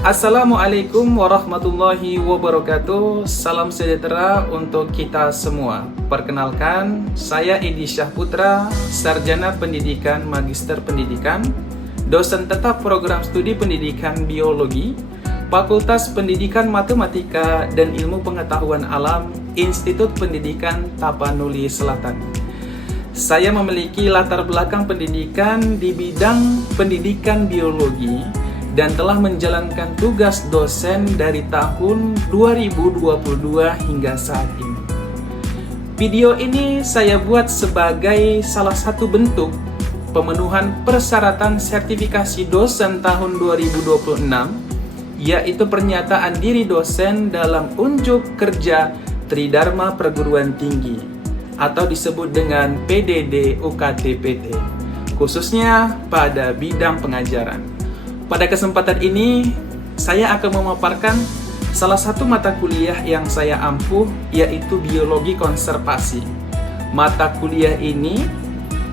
Assalamualaikum warahmatullahi wabarakatuh. Salam sejahtera untuk kita semua. Perkenalkan, saya Edi Syahputra, Sarjana Pendidikan Magister Pendidikan, dosen tetap program studi pendidikan biologi, Fakultas Pendidikan Matematika dan Ilmu Pengetahuan Alam, Institut Pendidikan Tapanuli Selatan. Saya memiliki latar belakang pendidikan di bidang pendidikan biologi dan telah menjalankan tugas dosen dari tahun 2022 hingga saat ini. Video ini saya buat sebagai salah satu bentuk pemenuhan persyaratan sertifikasi dosen tahun 2026, yaitu pernyataan diri dosen dalam unjuk kerja Tridharma Perguruan Tinggi atau disebut dengan PDD UKT-PT, khususnya pada bidang pengajaran. Pada kesempatan ini, saya akan memaparkan salah satu mata kuliah yang saya ampuh, yaitu Biologi Konservasi. Mata kuliah ini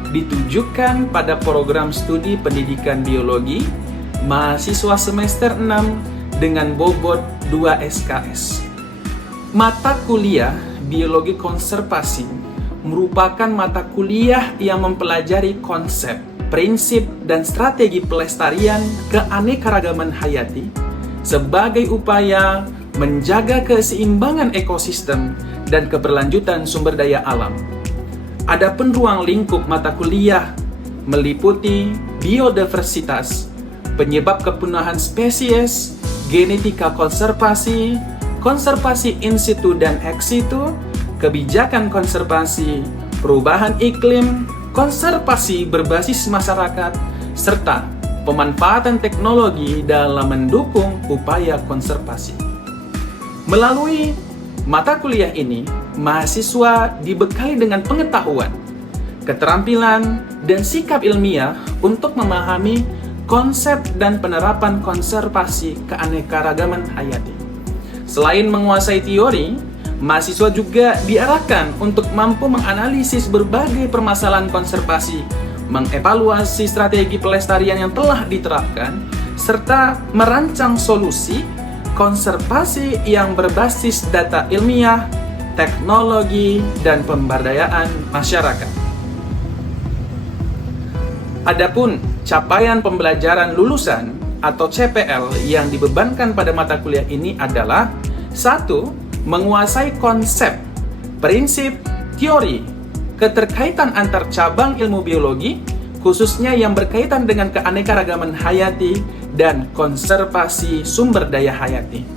ditujukan pada program studi pendidikan biologi mahasiswa semester 6 dengan bobot 2 SKS. Mata kuliah Biologi Konservasi merupakan mata kuliah yang mempelajari konsep, prinsip, dan strategi pelestarian keanekaragaman hayati sebagai upaya menjaga keseimbangan ekosistem dan keberlanjutan sumber daya alam. Adapun ruang lingkup mata kuliah meliputi biodiversitas, penyebab kepunahan spesies, genetika konservasi, konservasi in situ dan ex situ, kebijakan konservasi, perubahan iklim, konservasi berbasis masyarakat, serta pemanfaatan teknologi dalam mendukung upaya konservasi. Melalui mata kuliah ini, mahasiswa dibekali dengan pengetahuan, keterampilan, dan sikap ilmiah untuk memahami konsep dan penerapan konservasi keanekaragaman hayati. Selain menguasai teori, mahasiswa juga diarahkan untuk mampu menganalisis berbagai permasalahan konservasi, mengevaluasi strategi pelestarian yang telah diterapkan, serta merancang solusi konservasi yang berbasis data ilmiah, teknologi, dan pemberdayaan masyarakat. Adapun capaian pembelajaran lulusan atau CPL yang dibebankan pada mata kuliah ini adalah 1. Menguasai konsep, prinsip, teori, keterkaitan antar cabang ilmu biologi, khususnya yang berkaitan dengan keanekaragaman hayati dan konservasi sumber daya hayati.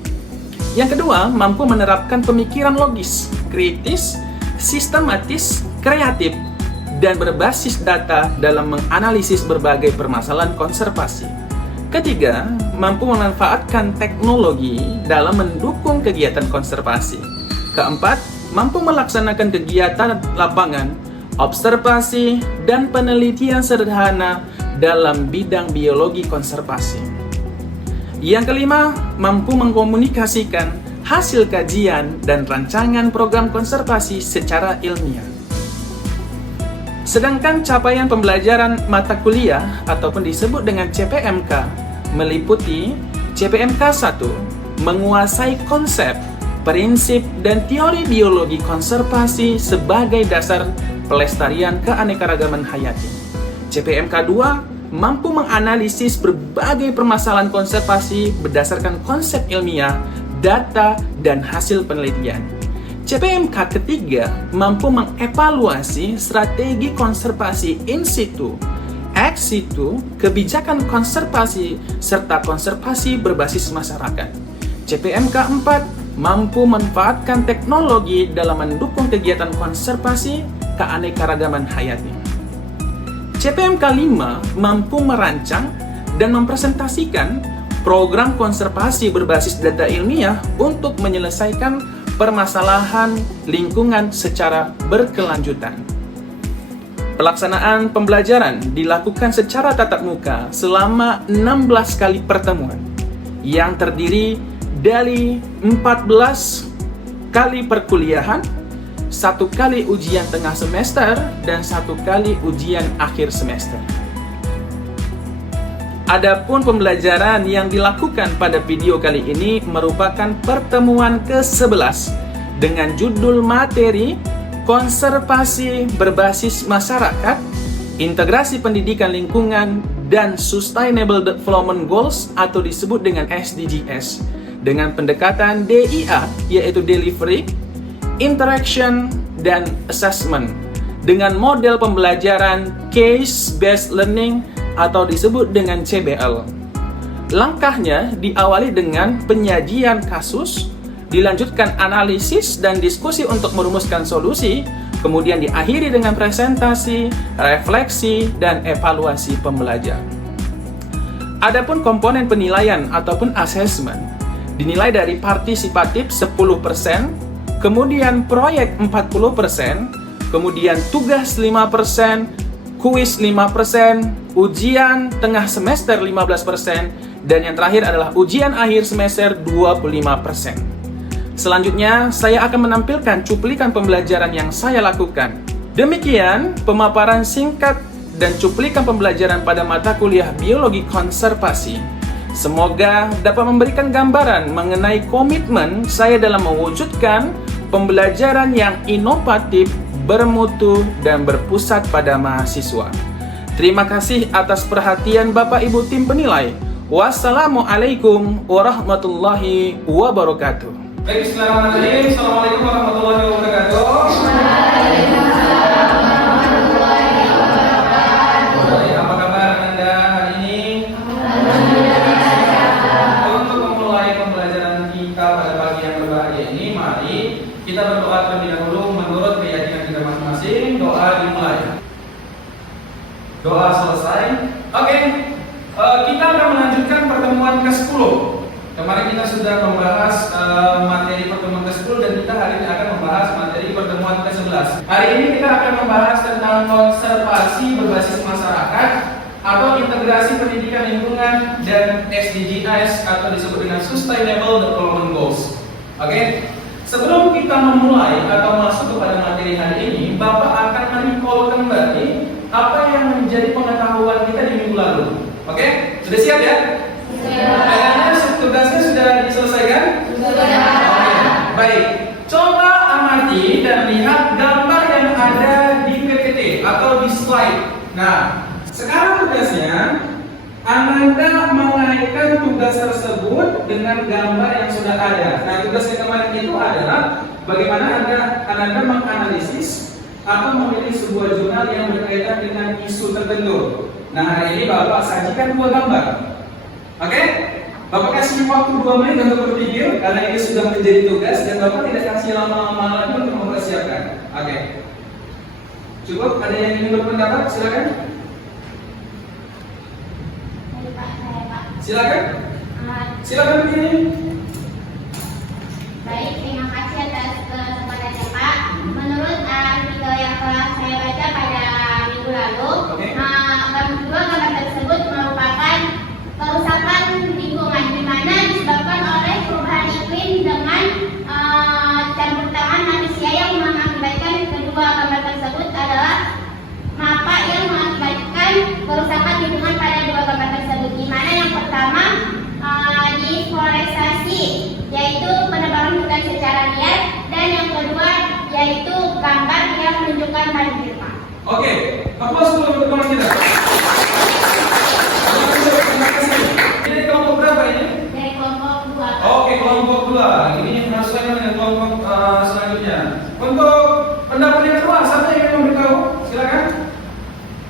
Yang kedua, mampu menerapkan pemikiran logis, kritis, sistematis, kreatif, dan berbasis data dalam menganalisis berbagai permasalahan konservasi. Ketiga, mampu memanfaatkan teknologi dalam mendukung kegiatan konservasi. Keempat, mampu melaksanakan kegiatan lapangan, observasi, dan penelitian sederhana dalam bidang biologi konservasi. Yang kelima, mampu mengkomunikasikan hasil kajian dan rancangan program konservasi secara ilmiah. Sedangkan capaian pembelajaran mata kuliah ataupun disebut dengan CPMK meliputi CPMK 1, menguasai konsep, prinsip, dan teori biologi konservasi sebagai dasar pelestarian keanekaragaman hayati. CPMK 2, mampu menganalisis berbagai permasalahan konservasi berdasarkan konsep ilmiah, data, dan hasil penelitian. CPMK ketiga, mampu mengevaluasi strategi konservasi in situ, ex situ, kebijakan konservasi, serta konservasi berbasis masyarakat. CPMK 4, mampu memanfaatkan teknologi dalam mendukung kegiatan konservasi keanekaragaman hayati. CPMK 5, mampu merancang dan mempresentasikan program konservasi berbasis data ilmiah untuk menyelesaikan permasalahan lingkungan secara berkelanjutan. Pelaksanaan pembelajaran dilakukan secara tatap muka selama 16 kali pertemuan yang terdiri dari 14 kali perkuliahan, 1 kali ujian tengah semester, dan 1 kali ujian akhir semester. Adapun pembelajaran yang dilakukan pada video kali ini merupakan pertemuan ke-11 dengan judul materi konservasi berbasis masyarakat, integrasi pendidikan lingkungan, dan Sustainable Development Goals atau disebut dengan SDGs dengan pendekatan DIA yaitu Delivery, Interaction, dan Assessment dengan model pembelajaran Case Based Learning atau disebut dengan CBL. Langkahnya diawali dengan penyajian kasus, dilanjutkan analisis dan diskusi untuk merumuskan solusi, kemudian diakhiri dengan presentasi, refleksi, dan evaluasi pembelajaran. Adapun komponen penilaian ataupun assessment dinilai dari partisipatif 10%, kemudian proyek 40%, kemudian tugas 5%, kuis 5%, ujian tengah semester 15%, dan yang terakhir adalah ujian akhir semester 25%. Selanjutnya, saya akan menampilkan cuplikan pembelajaran yang saya lakukan. Demikian pemaparan singkat dan cuplikan pembelajaran pada mata kuliah Biologi Konservasi. Semoga dapat memberikan gambaran mengenai komitmen saya dalam mewujudkan pembelajaran yang inovatif, bermutu, dan berpusat pada mahasiswa. Terima kasih atas perhatian Bapak Ibu tim penilai. Wassalamualaikum warahmatullahi wabarakatuh. Baik, bismillahirrahmanirrahim. Assalamualaikum warahmatullahi wabarakatuh. Apa kabar Anda hari ini? Untuk memulai pembelajaran kita pada pagi yang berbahagia ini, mari kita berdoa terlebih dahulu menurut keyakinan kita masing-masing. Doa dimulai. Doa selesai. Oke, kita akan melanjutkan pertemuan ke-10. Kemarin kita sudah membahas materi pertemuan ke-10 dan kita hari ini akan membahas materi pertemuan ke-11. Hari ini kita akan membahas tentang konservasi berbasis masyarakat atau integrasi pendidikan lingkungan dan SDGs atau disebut dengan Sustainable Development Goals. Oke. Sebelum kita memulai atau masuk kepada materi hari ini, Bapak akan merecall kembali apa yang menjadi pengetahuan kita di minggu lalu. Oke? Sudah siap ya? Kayaknya tugasnya sudah diselesaikan? Sudah. Oke, baik. Coba amati dan lihat gambar yang ada di PPT atau di slide. Nah, sekarang tugasnya Anda mengaitkan tugas tersebut dengan gambar yang sudah ada. Nah, tugas yang kemarin itu adalah bagaimana Anda menganalisis atau memilih sebuah jurnal yang berkaitan dengan isu tertentu. Nah, hari ini Bapak sajikan dua gambar. Oke? Bapak kasih waktu 2 menit untuk berpikir karena ini sudah menjadi tugas dan Bapak tidak kasih lama-lama lagi untuk mempersiapkan. Oke. Cukup? Ada yang ingin berpendapat? Silakan. Silakan begini. Baik, terima kasih atas kesempatannya Pak. Menurut artikel yang telah saya baca pada minggu lalu, dua gambar tersebut merupakan kerusakan lingkungan di mana disebabkan oleh perubahan iklim dengan campur tangan manusia yang mengakibatkan. Kedua gambar tersebut adalah MAPA yang mengakibatkan kerusakan lingkungan pada dua gambar tersebut, di mana yang pertama deforestasi, yaitu penebangan hutan secara liar, dan yang kedua yaitu gambar yang menunjukkan banjir, Pak. Oke, apa sebelum pertemuan kita? Ini kelompok berapa ini? Dari kelompok 2. Oke, kelompok 2. Ini masukkan dengan kelompok selanjutnya. Untuk pendapat yang kedua, siapa yang ingin memberitahu? Silakan.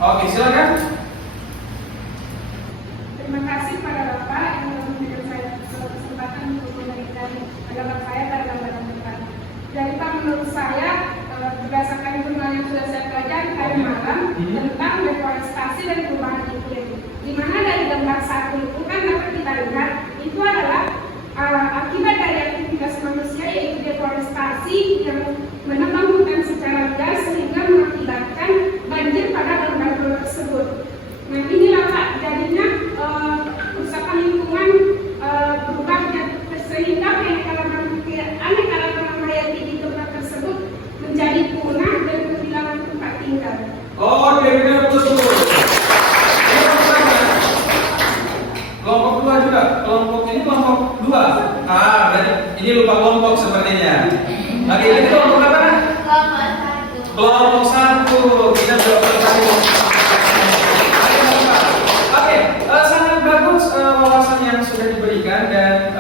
Oke, silakan. Terima kasih pada Bapak yang telah memberikan saya kesempatan untuk memberikan pendapat saya pada gambaran depan. Jadi Pak, menurut saya berdasarkan jurnal yang sudah saya pelajari tadi malam tentang deforestasi dan perubahan iklim, di mana dari gambar 1 itu kan dapat kita lihat itu adalah akibat dari aktivitas manusia, yaitu deforestasi yang menebang hutan secara liar sehingga mengakibatkan banjir pada gambar tersebut. Nah, inilah Pak, jadinya kerusakan lingkungan berubah sehingga aneka ragam hayati di tempat tersebut menjadi punah dan kehilangan tempat tinggal. Oke, betul. kelompok ini kelompok 2. Berarti ini lupa kelompok sepertinya. Oke, ini kelompok apa? Kelompok 1. Kita jawab satu. Oke, sangat bagus wawasan yang sudah diberikan dan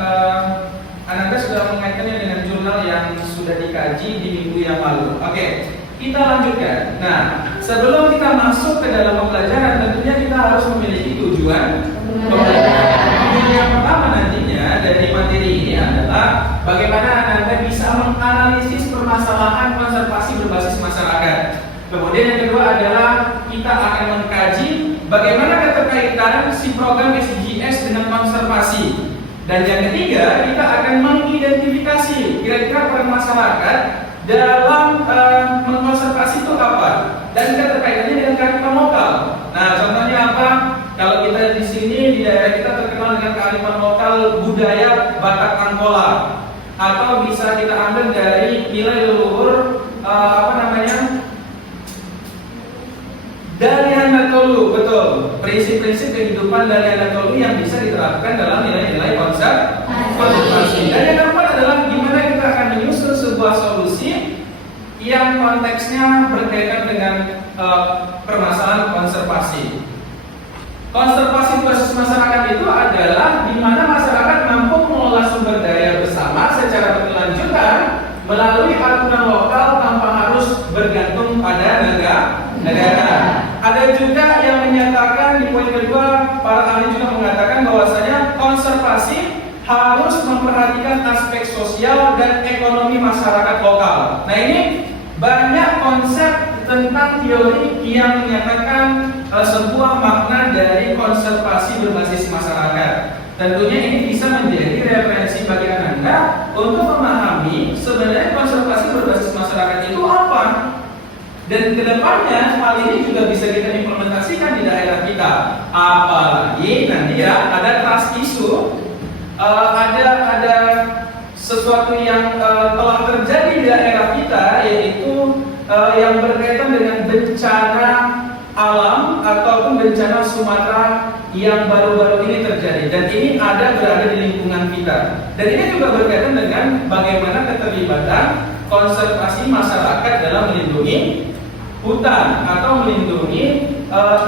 Ananda sudah mengaitkannya dengan jurnal yang sudah dikaji di minggu yang lalu. Oke, kita lanjutkan. Nah, sebelum kita masuk ke dalam pembelajaran, tentunya kita harus memiliki tujuan pembelajaran. Yang pertama nantinya dari materi ini adalah bagaimana Ananda bisa menganalisis permasalahan konservasi berbasis masyarakat. Kemudian yang kedua adalah kita akan mengkaji bagaimana keterkaitan si program SDGs dengan konservasi. Dan yang ketiga, kita akan mengidentifikasi kira-kira peran masyarakat dalam mengkonservasi itu apa dan keterkaitannya dengan kearifan lokal. Nah, contohnya apa? Kalau kita di sini di daerah kita terkenal dengan kearifan lokal budaya Batak Angkola, atau bisa kita ambil dari nilai leluhur dari Anatolu, betul. Prinsip-prinsip kehidupan dari Anatolu yang bisa diterapkan dalam nilai-nilai konservasi. Dan yang keempat adalah gimana kita akan menyusun sebuah solusi yang konteksnya berkaitan dengan permasalahan konservasi. Konservasi basis masyarakat itu adalah di mana masyarakat mampu mengelola sumber daya bersama secara berkelanjutan melalui aturan lokal tanpa harus bergantung pada negara. Ada juga yang menyatakan di poin kedua, para ahli juga mengatakan bahwasanya konservasi harus memperhatikan aspek sosial dan ekonomi masyarakat lokal. Nah, ini banyak konsep tentang teori yang menyatakan sebuah makna dari konservasi berbasis masyarakat. Tentunya ini bisa menjadi referensi bagi Anda untuk memahami sebenarnya konservasi berbasis masyarakat itu apa. Dan kedepannya hal ini juga bisa kita implementasikan di daerah kita. Apalagi nanti ya ada trust issue, ada sesuatu yang telah terjadi di daerah kita, yaitu yang berkaitan dengan bencana alam ataupun bencana Sumatera yang baru-baru ini terjadi. Dan ini berada di lingkungan kita. Dan ini juga berkaitan dengan bagaimana keterlibatan konservasi masyarakat dalam melindungi hutan atau melindungi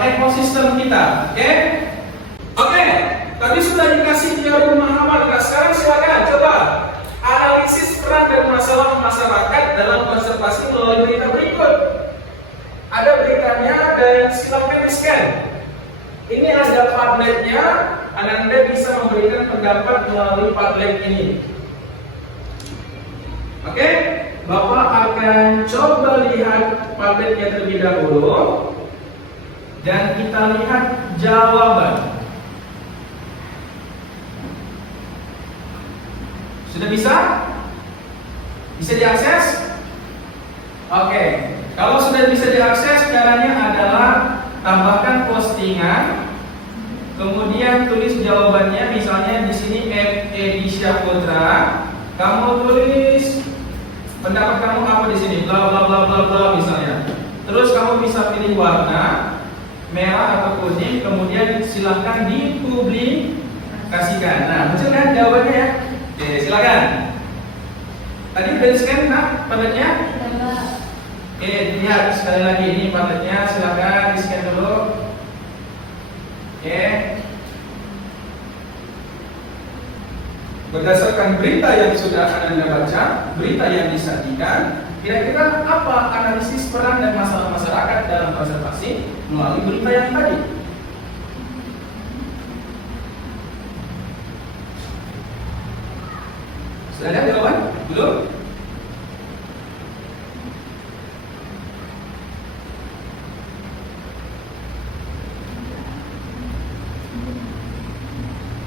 ekosistem kita. Oke, tadi sudah dikasih teori pemahaman. Nah, sekarang silakan coba analisis peran dan masalah masyarakat dalam konservasi melalui berita berikut. Ada beritanya dan silakan di-scan. Ini ada Padletnya. Anda bisa memberikan pendapat melalui Padlet ini. Oke? Bapak akan coba lihat Padletnya terlebih dahulu dan kita lihat jawaban. Sudah bisa? Bisa diakses? Oke. Kalau sudah bisa diakses, caranya adalah tambahkan postingan, kemudian tulis jawabannya. Misalnya di sini Edisha Putra, kamu tulis pendapat kamu apa di sini, bla bla bla bla bla misalnya. Terus kamu bisa pilih warna merah atau kuning, kemudian silahkan dipublikasikan. Nah, muncul kan jawabannya ya? Oke, silakan. Tadi udah di-scan Padletnya? Lihat sekali lagi ini Padletnya, silakan di-scan dulu. Berdasarkan berita yang sudah Anda baca, berita yang disajikan, kira-kira apa analisis peran dan masalah masyarakat dalam konservasi melalui berita yang tadi? Sudah ada jawaban? Belum?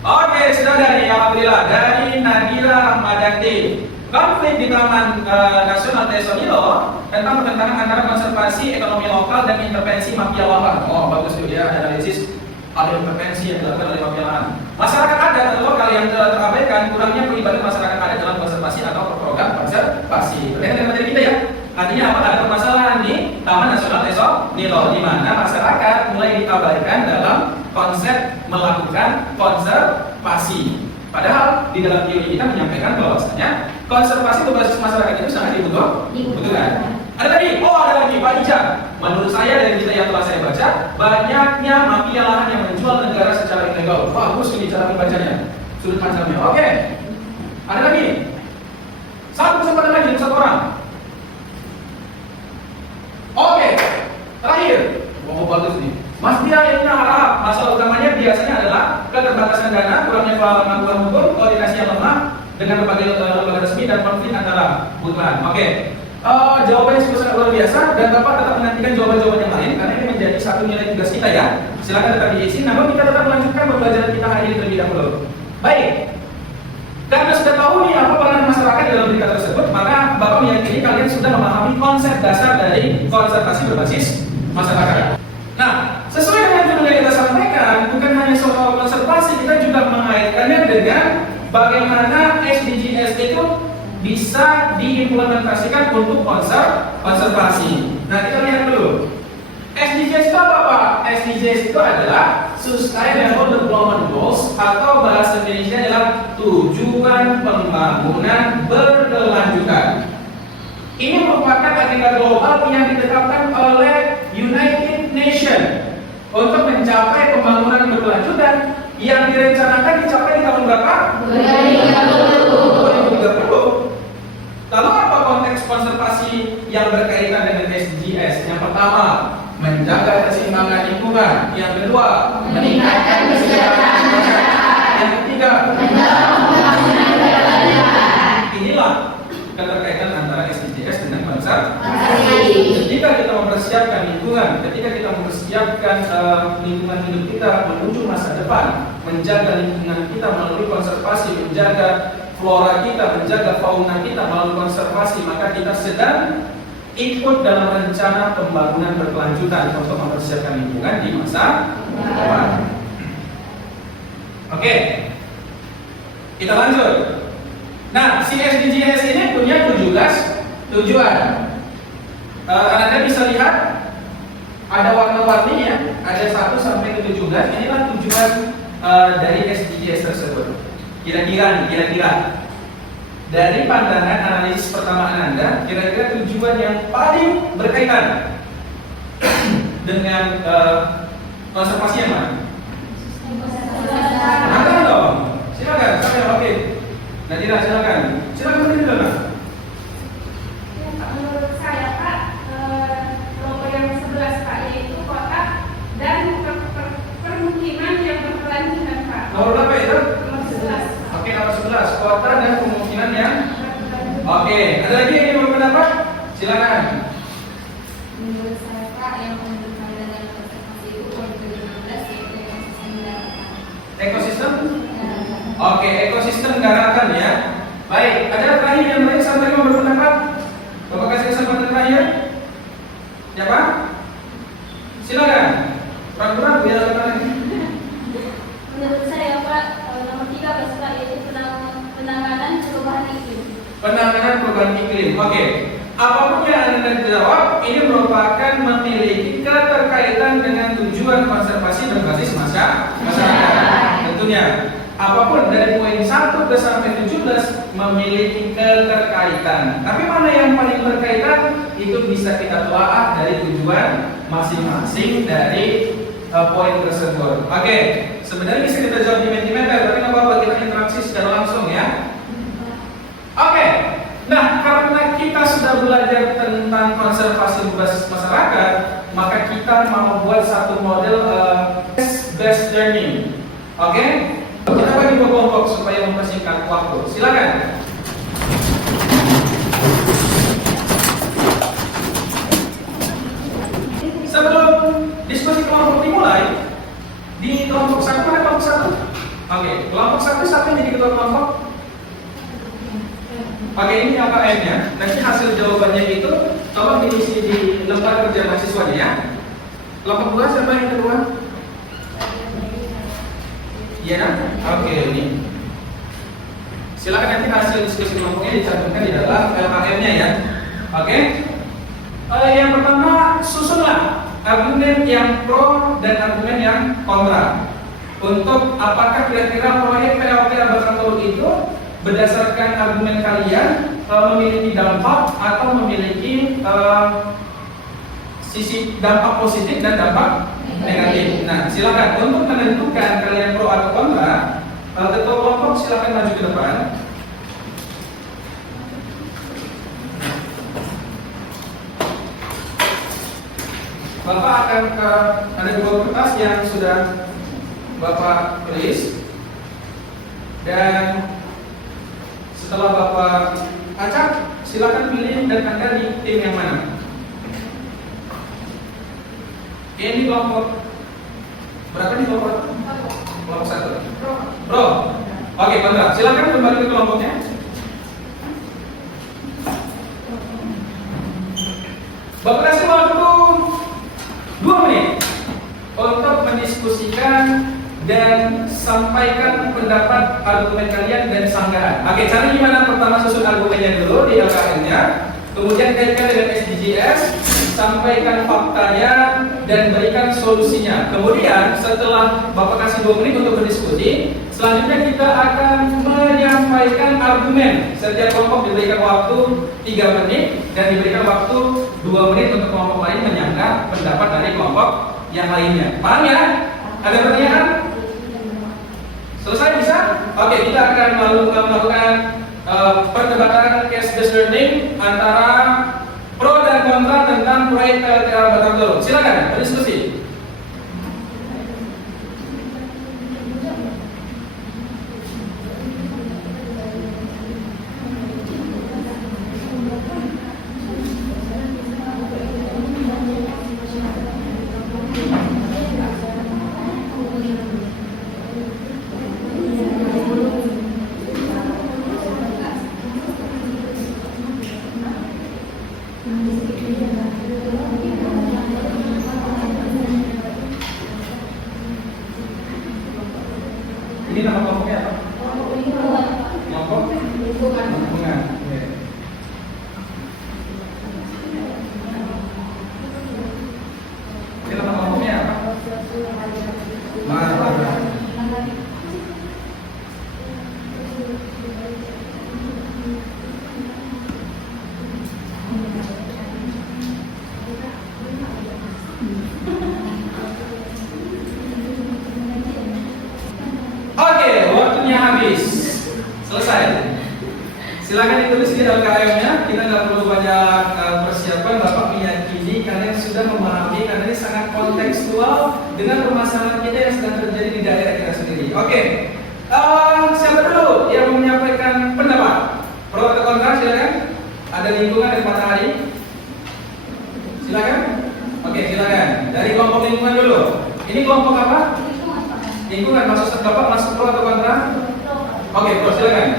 Oke, sudah ada nih, alhamdulillah. Dari Nadira Rahmadanti. Konflik di Taman Nasional Tesonilo tentang pertentangan antara konservasi ekonomi lokal dan intervensi mafia lahan. Oh, bagus tuh ya, analisis ada intervensi yang dilakukan oleh mafia lahan. Masyarakat adat atau lokal yang telah terabaikan, kurangnya pelibatan masyarakat adat dalam konservasi atau program konservasi. Berkaitan dengan materi kita ya. Artinya apa? Ada permasalahan di Taman Nasional Tesonilo di mana masyarakat mulai diabaikan dalam konsep melakukan konservasi. Padahal di dalam teori kita menyampaikan bahwasanya konservasi berbasis masyarakat itu sangat dibutuhkan. Ada lagi Pak Ijan. Menurut saya dari cerita yang telah saya baca, banyaknya mafia lahan yang menjual negara secara ilegal. Bagus ini cara membacanya, sudut pandangnya. Oke. Ada lagi. Satu kesempatan lagi untuk satu orang. Oke. Terakhir. Oh bagus nih. Mas Dia ini harap masalah utamanya biasanya adalah keterbatasan dana, kurangnya pengetahuan hukum, koordinasi yang lemah dengan berbagai lembaga resmi dan konflik antara kebutuhan. Oke. Jawabannya sangat luar biasa dan Bapak tetap menantikan jawaban-jawaban yang lain karena ini menjadi satu nilai tugas kita ya. Silakan tetap diisi, namun kita tetap melanjutkan pembelajaran kita hari ini terlebih dahulu. Baik. Karena sudah tahu nih apa peranan masyarakat dalam berita tersebut, maka Bapak meyakini kalian sudah memahami konsep dasar dari konservasi berbasis masyarakat. Nah, sesuai dengan judul yang kita sampaikan, bukan hanya soal konservasi, kita juga mengaitkannya dengan bagaimana SDGs itu bisa diimplementasikan untuk konservasi. Nah, kita lihat dulu. SDGs itu apa, Pak? SDGs itu adalah Sustainable Development Goals atau bahasa Indonesia adalah tujuan pembangunan berkelanjutan. Ini merupakan agenda global yang ditetapkan oleh United Nations untuk mencapai pembangunan berkelanjutan yang direncanakan dicapai di tahun berapa? 2030. Lalu apa konteks konservasi yang berkaitan dengan SDGs? Yang pertama, menjaga keseimbangan lingkungan. Yang kedua, meningkatkan kesejahteraan masyarakat. Yang ketiga, inilah keterkaitan antara SDGs dengan konservasi. Ketika kita mempersiapkan lingkungan, ketika kita mempersiapkan lingkungan hidup kita menuju masa depan, menjaga lingkungan kita melalui konservasi, menjaga flora kita, menjaga fauna kita melalui konservasi, maka kita sedang ikut dalam rencana pembangunan berkelanjutan untuk mempersiapkan lingkungan di masa depan. Oke, kita lanjut. Nah, si SDGs ini punya 17 tujuan. Anda bisa lihat ada warna-warni ya, ada 1 sampai ke 17. Inilah tujuan dari SDGs tersebut. Kira-kira dari pandangan analisis pertama Anda, kira-kira tujuan yang paling berkaitan dengan konservasi yang mana? Silakan dong, silakan. Oke. Nadira, silakan. Silakan berdiri dulu. Menurut saya Pak, kelompok yang 11 Pak, yaitu kota dan permukiman yang berkelanjutan Pak. Nomor berapa itu? Nomor 11. Oke, nomor 11, kota dan permukiman yang. Oke, ada lagi yang ingin berpendapat? Silakan. Menurut saya Pak, yang menentukan dengan konservasi itu poin ke-15 yaitu ekosistem daratan. Ekosistem? Oke, ekosistem daratan ya. Baik, ada terakhir yang lain sampai mau berpendapat? Bapak kasih kesempatan terakhir. Ya Pak? Silakan. Ragu-ragu ya silakan. Menurut saya Pak, nomor 3 Pak, yaitu penanganan perubahan iklim. Penanganan perubahan iklim. Oke. Apapun yang Anda jawab, ini merupakan memiliki keterkaitan dengan tujuan konservasi berbasis masyarakat. Tentunya, apapun dari poin 1 ke sampai 17 memiliki keterkaitan. Tapi mana yang paling berkaitan itu bisa kita telaah dari tujuan masing-masing dari poin tersebut. Oke, sebenarnya bisa kita jawab di Mentimeter, tapi nggak apa-apa, kita interaksi secara langsung ya. Oke, nah karena kita sudah belajar tentang konservasi berbasis masyarakat, maka kita mau buat satu model based learning. Oke, kita bagi dua kelompok supaya mempersingkat waktu. Silakan. Sebelum diskusi kelompok dimulai, di kelompok 1 ada kelompok 1. Oke, kelompok 1 siapa yang jadi ketua kelompok? Oke, ini apa M-nya? Nanti hasil jawabannya itu tolong diisi di lembar kerja mahasiswanya ya. Kelompok 2 siapa yang kedua? Iya kan? Oke, ini. Silakan nanti hasil diskusi kelompoknya dicantumkan di dalam LKM-nya ya. Oke. Yang pertama, susunlah argumen yang pro dan argumen yang kontra untuk apakah kira-kira proyek PLTA Batang itu berdasarkan argumen kalian memiliki dampak atau memiliki sisi dampak positif dan dampak negatif. Nah, silakan untuk menentukan kalian pro atau kontra. Ketua kelompok silakan maju ke depan. Bapak akan ada dua kertas yang sudah Bapak tulis, dan setelah Bapak acak, silakan pilih dan Anda di tim yang mana. Ini kelompok berapa nih kelompok? Kelompok 1. Pro. Oke, kontra. Silakan kembali ke kelompoknya. Bapak kasih waktu 2 menit untuk mendiskusikan dan sampaikan pendapat argumen kalian dan sanggahan. Oke, cari gimana pertama susun argumennya dulu di LKN-nya, kemudian kaitkan dengan SDGs, sampaikan faktanya dan berikan solusinya. Kemudian setelah Bapak kasih 2 menit untuk berdiskusi, selanjutnya kita akan menyampaikan argumen. Setiap kelompok diberikan waktu 3 menit dan diberikan waktu 2 menit untuk kelompok lain menyanggah pendapat dari kelompok yang lainnya. Paham ya? Ada pertanyaan? Selesai bisa? Oke, kita akan melakukan perdebatan case based learning antara pro dan kontra tentang proyek PLTA Batang Toru. Silakan berdiskusi. Ini nama kelompoknya apa? Kelompok lingkungan. Oke. Ini nama kelompoknya apa? Marah. Oke, waktunya habis. Selesai. Silakan ditulis di LKM-nya. Kita nggak perlu banyak persiapan. Bapak meyakini kalian sudah memahami karena ini sangat kontekstual dengan permasalahan kita yang sedang terjadi di daerah kita sendiri. Oke, siapa dulu yang menyampaikan pendapat? Pro atau kontra? Silakan. Ada lingkungan dan matahari. Silakan. Oke, silakan. Dari kelompok lingkungan dulu. Ini kelompok apa? Lingkungan. Maksud Bapak masuk pro atau kontra? Oke, pro, silakan.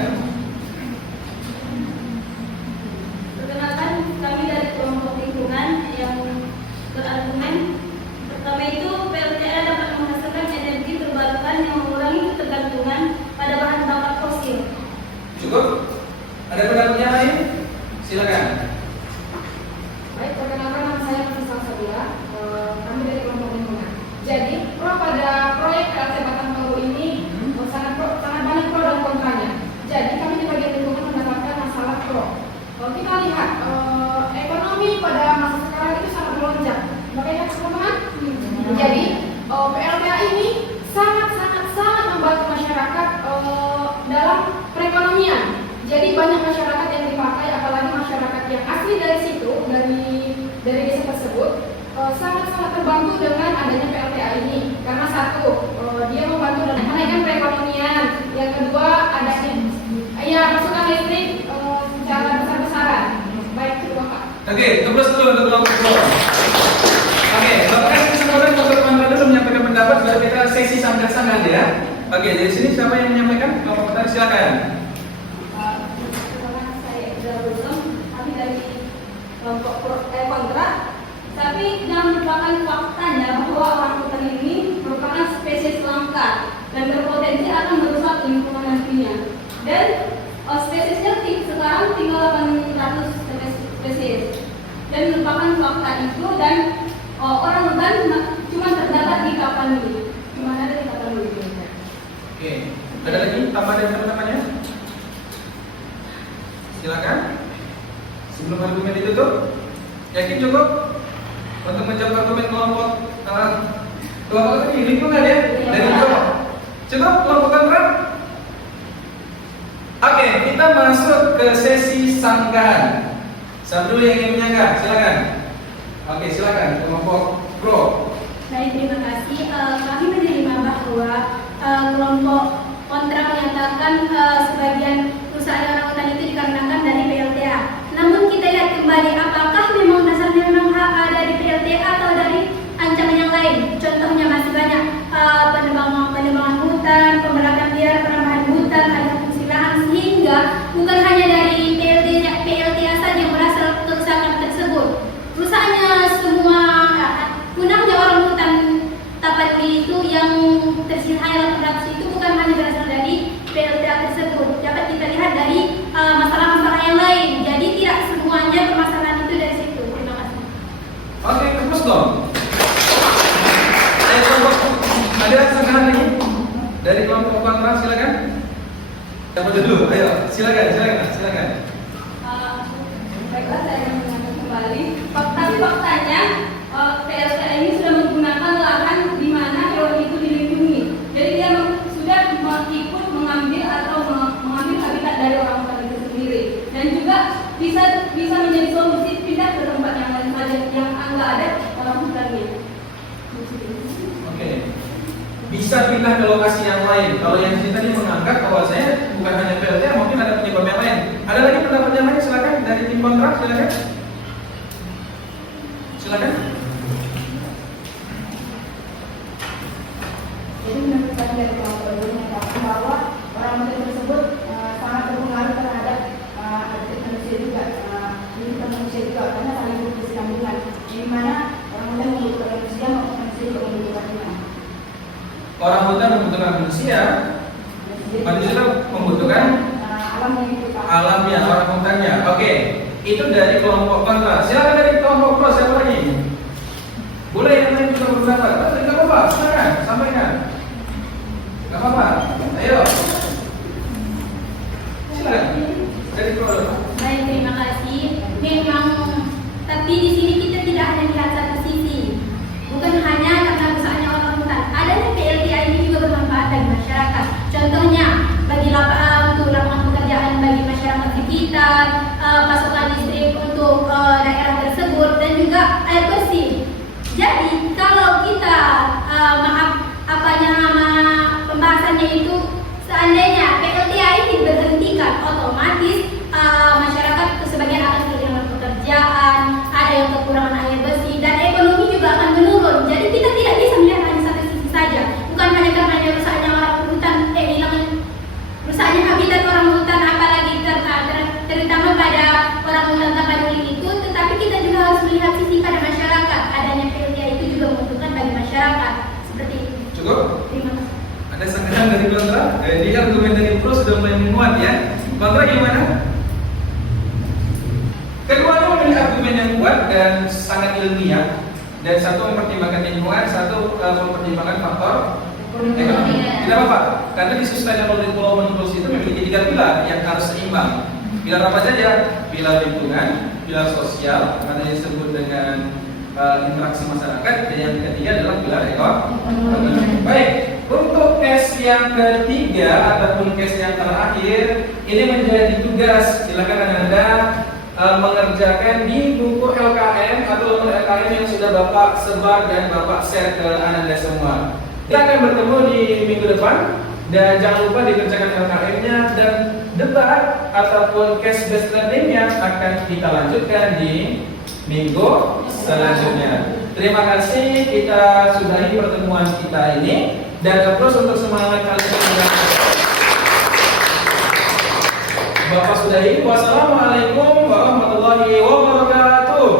Perkenalkan, kami dari kelompok lingkungan yang berargumen. Pertama itu, PLTA dapat menghasilkan energi terbarukan yang mengurangi ketergantungan pada bahan bakar fosil. Cukup? Ada pendapat yang lain? Silakan. Baik, perkenalkan nama saya Nafisa Sabila, kami dari kelompok lingkungan. Jadi, pro pada proyek PLTA Batang Toru ini sangat banyak pro dan kontranya. Jadi, kami di bagian lingkungan mendapatkan masalah pro. Kalau kita lihat, ekonomi pada masa sekarang itu sangat melonjak. Makanya teman-teman, jadi PLTA ini sangat membantu masyarakat dalam perekonomian. Jadi banyak masyarakat yang dipakai, apalagi masyarakat yang asli dari situ, dari desa tersebut, sangat terbantu dengan adanya PLTA ini. Karena satu, dia membantu dalam menaikkan perekonomian. Yang kedua, adanya masukan listrik secara besar-besaran. Baik, terima kasih. Oke, terus dulu untuk kelompok pro. Oke, Bapak kasih kesempatan untuk teman-teman dulu menyampaikan pendapat. Baru kita sesi sanggah-sanggah ya. Oke, dari sini siapa yang menyampaikan? Kelompok tadi silakan. Saya Ibrahim, kami dari kelompok kontra. Tapi jangan merupakan faktanya bahwa orang hutan ini merupakan spesies langka dan berpotensi akan merusak lingkungan nantinya. Dan spesiesnya sekarang tinggal 800 spesies. Dan merupakan fakta itu, dan orang hutan cuma terdapat di Tapanuli. Cuma ada di Tapanuli. Oke, ada lagi tambah dari teman-temannya? Silakan. Sebelum argumen ditutup, yakin cukup untuk menjawab argumen kelompok kelompok ini lingkungan ya dari kelompok. Cukup kelompok kontra? Oke, kita masuk ke sesi sanggahan. Siapa dulu yang ingin menyanggah? Silakan. Oke, silakan kelompok pro. Baik, terima kasih. Kami menerima bahwa kelompok kontra menyatakan sebagian perusahaan orangutan itu dikarenakan dari PLTA. Namun kita lihat kembali apakah memang dasarnya memang dari PLTA atau dari ancaman yang lain. Contohnya masih banyak penebangan hutan, pembakaran liar, penambahan hutan, ada fungsi lahan, sehingga bukan hanya dari PLTA saja yang merasa kerusakan tersebut. Rusaknya semua punahnya orang hutan Tapanuli itu yang tersisa hanya 800 itu bukan hanya berasal dari PLTA tersebut. Dapat kita lihat dari masalah-masalah yang lain. Jadi tidak semuanya permasalahan itu dari situ. Terima kasih. Oke, terus dong. Ada sanggahan lagi dari kelompok kontra, silakan. Siapa dulu? Ayo, silakan. Baiklah, saya mengingatkan kembali. Tapi faktanya PLTA ini sudah menggunakan lahan di mana hewan itu dilindungi. Jadi dia sudah ikut mengambil atau mengambil habitat dari orang hutan itu sendiri. Dan juga bisa menjadi solusi pindah ke tempat yang lain saja yang nggak ada orang hutannya. Oke. Bisa pindah ke lokasi yang lain. Kalau yang di tadi menganggap bahwa saya bukan hanya PLTA, mungkin ada penyebab yang lain. Ada lagi pendapat yang lain? Silakan dari tim kontrak, silakan. Jadi menurut saya dari kelompok ini menyatakan bahwa orang hutan tersebut sangat berpengaruh terhadap habitat manusia juga, lingkungan manusia juga, karena saling berkesinambungan. Di mana orang hutan membutuhkan manusia, maupun manusia juga membutuhkannya. Orang hutan membutuhkan manusia membutuhkan alamnya, orang hutannya. Oke, itu dari kelompok kontra. Silakan dari kelompok pro, siapa lagi? Boleh yang lain juga berpendapat. Tidak apa-apa, silakan sampaikan. Gak apa-apa. Ayo. Silakan. Dari pro. Baik, terima kasih. Memang, tapi di sini kita tidak hanya lihat satu sisi. Bukan hanya karena rusaknya orang hutan. Adanya PLTA ini juga bermanfaat bagi masyarakat. Contohnya, bagi untuk lapangan pekerjaan bagi masyarakat sekitar, pasokan listrik untuk daerah tersebut, dan juga air bersih. Jadi, kalau kita pembahasannya itu seandainya PLTA ini berhentikan, otomatis masyarakat sebagian akan kehilangan pekerjaan, ada yang kekurangan air bersih, dan ekonomi juga akan menurun. Jadi kita tidak bisa melihat hanya satu sisi saja. Bukan hanya karena rusaknya orang hutan, rusaknya habitat orang hutan, apalagi terutama pada orang hutan Tapanuli itu, tetapi kita juga harus melihat sisi pada masyarakat. Adanya PLTA itu juga menguntungkan bagi masyarakat. Seperti itu. Cukup? Terima kasih. Ada sanggahan dari kontra? Jadi argumen dari pro sudah mulai menguat ya. Kontra gimana? Keduanya memiliki argumen yang kuat dan sangat ilmiah. Dan satu mempertimbangkan lingkungan, satu mempertimbangkan faktor ekonomi. Tidak apa-apa, karena di sustainable development goals itu memiliki 3 pilar yang harus seimbang. Pilar apa saja? Pilar lingkungan, pilar sosial, karena disebut dengan interaksi masyarakat, dan yang ketiga adalah pilar ekonomi. Baik, untuk case yang ketiga ataupun case yang terakhir, ini menjadi tugas. Silakan Anda mengerjakan di buku LKM atau lembar LKM yang sudah Bapak sebar dan Bapak share ke Anda semua. Kita akan bertemu di minggu depan, dan jangan lupa dikerjakan LKM-nya, dan debat ataupun case based learning-nya akan kita lanjutkan di minggu selanjutnya. Terima kasih, kita sudahi pertemuan kita ini, dan terus untuk semangat kalian Bapak sudahi. Wassalamualaikum warahmatullahi wabarakatuh.